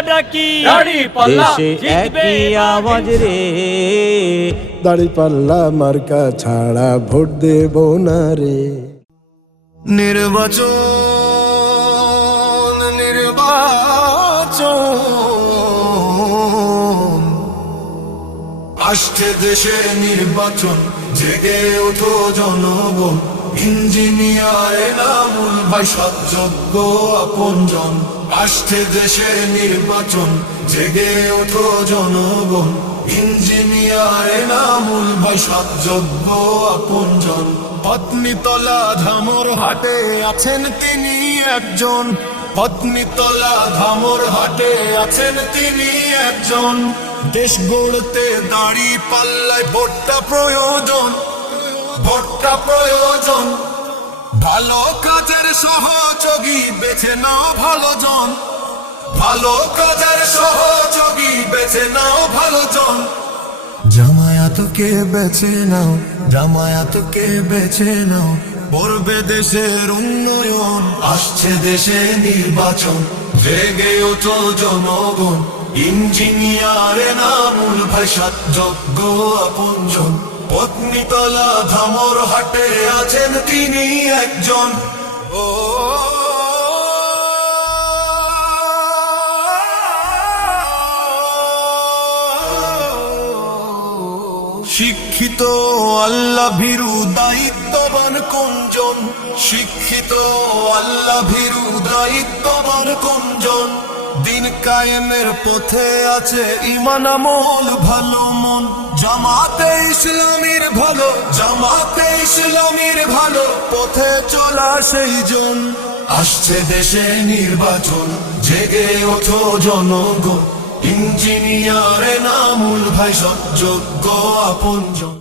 ডাকা। ডাকি দাড়ি পাল্লা দেশে একই আওয়াজ রে। দাড়ি পাল্লা মার্কা ছাড়া ভোট দেব না রে। নির্বাচন নির্বাচন। আসছে দেশে নির্বাচন জেগে ওঠো জনগণ। ইঞ্জিনিয়ার এনামুল ভাই সৎযোগ্য আপনজন। আসছে দেশে নির্বাচন, জেগে ওঠো জনগণ। ইঞ্জিনিয়ার এনামুল ভাই সৎযোগ্য আপনজন পত্নীতলা ধামর হাটে আছেন তিনি একজন। পত্নীতলা ধামর হাটে আছেন তিনি একজন। দেশ গড়তে দাড়ি পাল্লায় ভোটটা প্রয়োজন ভোটটা প্রয়োজন। ভালো কাজের সহযোগী বেছে নাও ভালো জন। ভালো কাজের সহযোগী বেছে নাও ভালো জন। জামায়াতকে বেছে নাও, জামায়াতকে বেছে নাও। পড়বে দেশের উন্নয়ন, আসছে দেশে নির্বাচন। জেগে ওঠো জনগণ, ইঞ্জিনিয়ার নামুল ভাই যোগ্য আপনজন। পত্নীতলা ধামর হাটে আছেন তিনি একজন। ও, শিক্ষিত আল্লাহ ভীরু দায়িত্ববান কোনজন শিক্ষিত আল্লাহ ভীরু দায়িত্ববান কোনজন দিন কায়েমের পথে আছে ইমান আমল ভালো মন। জামাতে ইসলামের ভালো, জামাতে ইসলামের ভালো, পথে চলা সেই জন। আসছে দেশে নির্বাচন, জেগে ওঠো জনগণ। ইঞ্জিনিয়ারে নামুল ভাই সব যোগ্য আপনজন।